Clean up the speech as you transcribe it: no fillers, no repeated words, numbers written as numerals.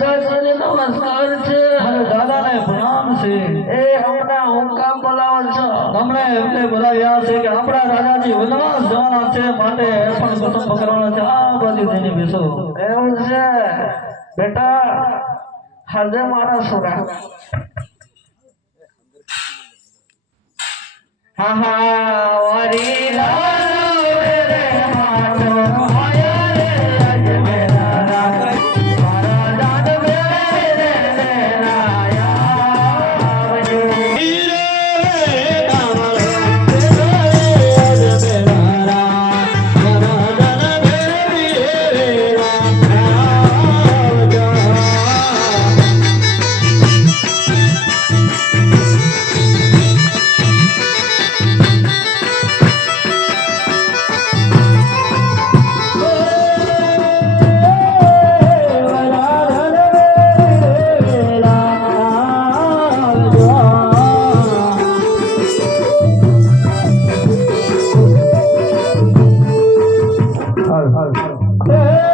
દાદાને નમસ્કાર છે. મારે દાદાને પ્રણામ છે. એ હમણાં હું કામ બોલાવો છો? તમને એટલે બોલાવ્યા છે કે આપણા રાજાજી વનવાસ જવાના છે, માટે પણ કસમ પકડવાના છે. આ બાજુ જઈને બેસો. એવું છે બેટા, હાજે મારા સોરા. હા હા વારી લાલો રે મારો આયા રે આજ મેરા રાગ મારા જાન રે આયા વજો હીરે દામલ રે મેરા મારા જાન રે હાલ હાલ